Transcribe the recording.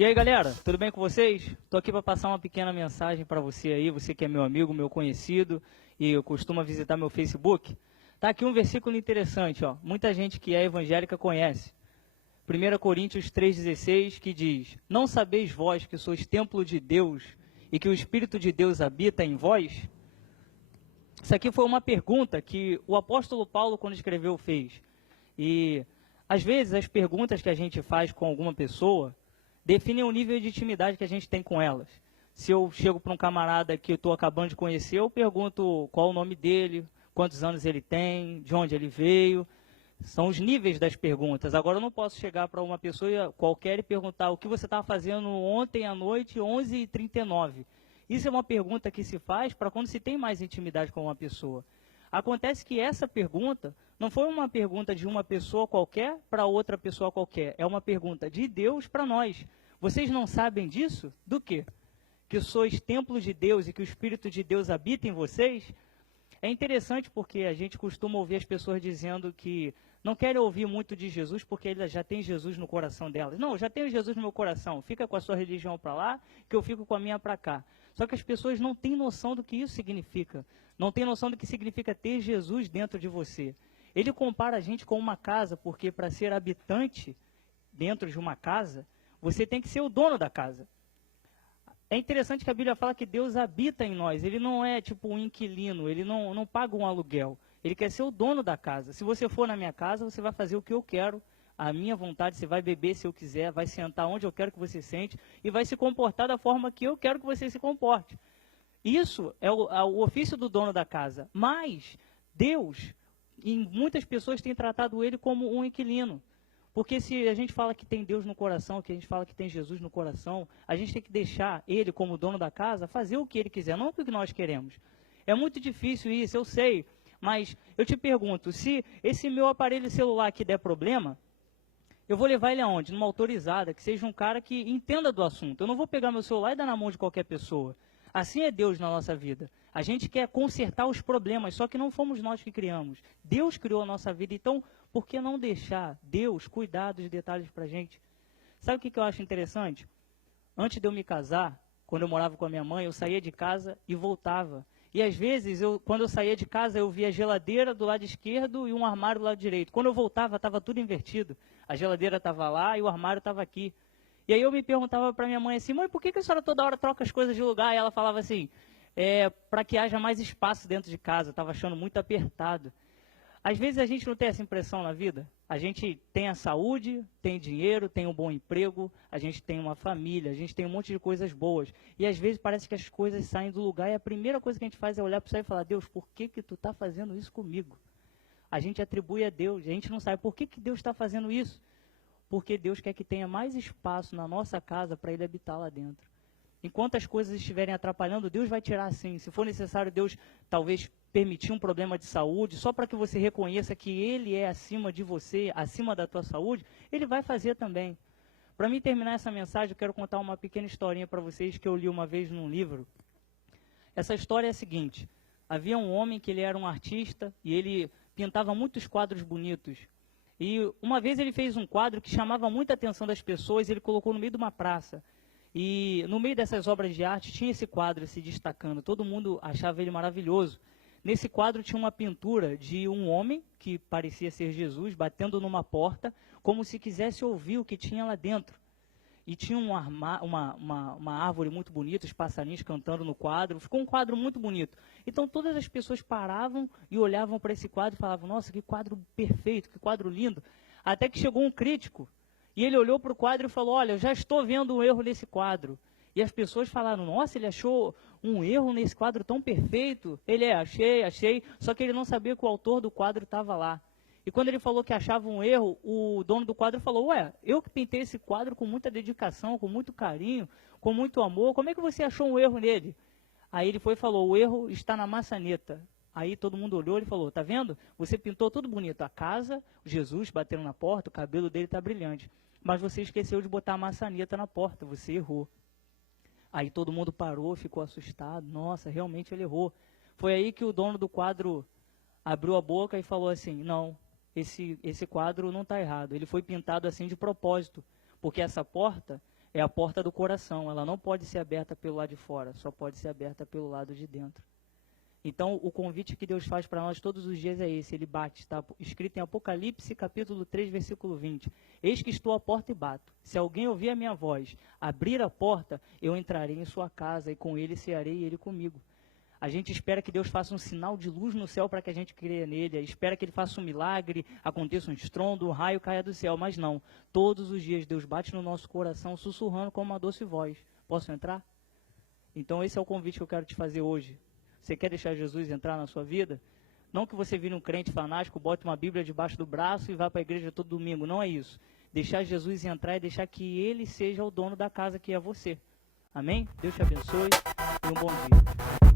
E aí, galera, tudo bem com vocês? Estou aqui para passar uma pequena mensagem para você aí, você que é meu amigo, meu conhecido e costuma visitar meu Facebook. Tá aqui um versículo interessante, ó. Muita gente que é evangélica conhece. 1 Coríntios 3,16, que diz: Não sabeis vós que sois templo de Deus e que o Espírito de Deus habita em vós? Isso aqui foi uma pergunta que o apóstolo Paulo, quando escreveu, fez. E, às vezes, as perguntas que a gente faz com alguma pessoa definem o nível de intimidade que a gente tem com elas. Se eu chego para um camarada que eu estou acabando de conhecer, eu pergunto qual o nome dele, quantos anos ele tem, de onde ele veio. São os níveis das perguntas. Agora, eu não posso chegar para uma pessoa qualquer e perguntar o que você estava fazendo ontem à noite, 11h39. Isso é uma pergunta que se faz para quando se tem mais intimidade com uma pessoa. Acontece que essa pergunta não foi uma pergunta de uma pessoa qualquer para outra pessoa qualquer. É uma pergunta de Deus para nós. Vocês não sabem disso? Do quê? Que sois templo de Deus e que o Espírito de Deus habita em vocês? É interessante porque a gente costuma ouvir as pessoas dizendo que não querem ouvir muito de Jesus porque elas já têm Jesus no coração delas. Não, eu já tenho Jesus no meu coração. Fica com a sua religião para lá, que eu fico com a minha para cá. Só que as pessoas não têm noção do que isso significa. Não têm noção do que significa ter Jesus dentro de você. Ele compara a gente com uma casa, porque para ser habitante dentro de uma casa, você tem que ser o dono da casa. É interessante que a Bíblia fala que Deus habita em nós. Ele não é tipo um inquilino, ele não paga um aluguel. Ele quer ser o dono da casa. Se você for na minha casa, você vai fazer o que eu quero, a minha vontade, você vai beber se eu quiser, vai sentar onde eu quero que você sente e vai se comportar da forma que eu quero que você se comporte. Isso é o ofício do dono da casa. Mas Deus, e muitas pessoas têm tratado ele como um inquilino. Porque se a gente fala que tem Deus no coração, que a gente fala que tem Jesus no coração, a gente tem que deixar ele, como dono da casa, fazer o que ele quiser, não o que nós queremos. É muito difícil isso, eu sei, mas eu te pergunto, se esse meu aparelho celular aqui der problema, eu vou levar ele aonde? Numa autorizada, que seja um cara que entenda do assunto. Eu não vou pegar meu celular e dar na mão de qualquer pessoa. Assim é Deus na nossa vida. A gente quer consertar os problemas, só que não fomos nós que criamos. Deus criou a nossa vida, então por que não deixar Deus cuidar dos detalhes para a gente? Sabe o que eu acho interessante? Antes de eu me casar, quando eu morava com a minha mãe, eu saía de casa e voltava. E às vezes, quando eu saía de casa, eu via a geladeira do lado esquerdo e um armário do lado direito. Quando eu voltava, estava tudo invertido. A geladeira estava lá e o armário estava aqui. E aí eu me perguntava para minha mãe assim, mãe, por que a senhora toda hora troca as coisas de lugar? E ela falava assim, para que haja mais espaço dentro de casa. Eu estava achando muito apertado. Às vezes a gente não tem essa impressão na vida. A gente tem a saúde, tem dinheiro, tem um bom emprego, a gente tem uma família, a gente tem um monte de coisas boas. E às vezes parece que as coisas saem do lugar e a primeira coisa que a gente faz é olhar para o céu e falar, Deus, por que tu está fazendo isso comigo? A gente atribui a Deus, a gente não sabe por que Deus está fazendo isso. Porque Deus quer que tenha mais espaço na nossa casa para Ele habitar lá dentro. Enquanto as coisas estiverem atrapalhando, Deus vai tirar sim. Se for necessário, Deus talvez permitir um problema de saúde, só para que você reconheça que Ele é acima de você, acima da tua saúde, Ele vai fazer também. Para mim terminar essa mensagem, eu quero contar uma pequena historinha para vocês que eu li uma vez num livro. Essa história é a seguinte: havia um homem que ele era um artista e ele pintava muitos quadros bonitos. E uma vez ele fez um quadro que chamava muita atenção das pessoas, ele colocou no meio de uma praça. E no meio dessas obras de arte tinha esse quadro se destacando, todo mundo achava ele maravilhoso. Nesse quadro tinha uma pintura de um homem, que parecia ser Jesus, batendo numa porta, como se quisesse ouvir o que tinha lá dentro. E tinha uma árvore muito bonita, os passarinhos cantando no quadro, ficou um quadro muito bonito. Então todas as pessoas paravam e olhavam para esse quadro e falavam, nossa, que quadro perfeito, que quadro lindo. Até que chegou um crítico, e ele olhou para o quadro e falou, olha, eu já estou vendo um erro nesse quadro. E as pessoas falaram, nossa, ele achou um erro nesse quadro tão perfeito. Ele achei, só que ele não sabia que o autor do quadro estava lá. E quando ele falou que achava um erro, o dono do quadro falou, ué, eu que pintei esse quadro com muita dedicação, com muito carinho, com muito amor, como é que você achou um erro nele? Aí ele foi e falou, o erro está na maçaneta. Aí todo mundo olhou e falou, tá vendo? Você pintou tudo bonito, a casa, Jesus batendo na porta, o cabelo dele está brilhante. Mas você esqueceu de botar a maçaneta na porta, você errou. Aí todo mundo parou, ficou assustado, nossa, realmente ele errou. Foi aí que o dono do quadro abriu a boca e falou assim, não, esse quadro não está errado, ele foi pintado assim de propósito, porque essa porta É a porta do coração, ela não pode ser aberta pelo lado de fora, só pode ser aberta pelo lado de dentro. Então, o convite que Deus faz para nós todos os dias é esse, ele bate, está escrito em Apocalipse, capítulo 3, versículo 20. Eis que estou à porta e bato. Se alguém ouvir a minha voz, abrir a porta, eu entrarei em sua casa e com ele cearei e ele comigo. A gente espera que Deus faça um sinal de luz no céu para que a gente creia nele, espera que ele faça um milagre, aconteça um estrondo, um raio caia do céu, mas não. Todos os dias Deus bate no nosso coração sussurrando com uma doce voz. Posso entrar? Então esse é o convite que eu quero te fazer hoje. Você quer deixar Jesus entrar na sua vida? Não que você vire um crente fanático, bote uma Bíblia debaixo do braço e vá para a igreja todo domingo. Não é isso. Deixar Jesus entrar e deixar que ele seja o dono da casa que é você. Amém? Deus te abençoe e um bom dia.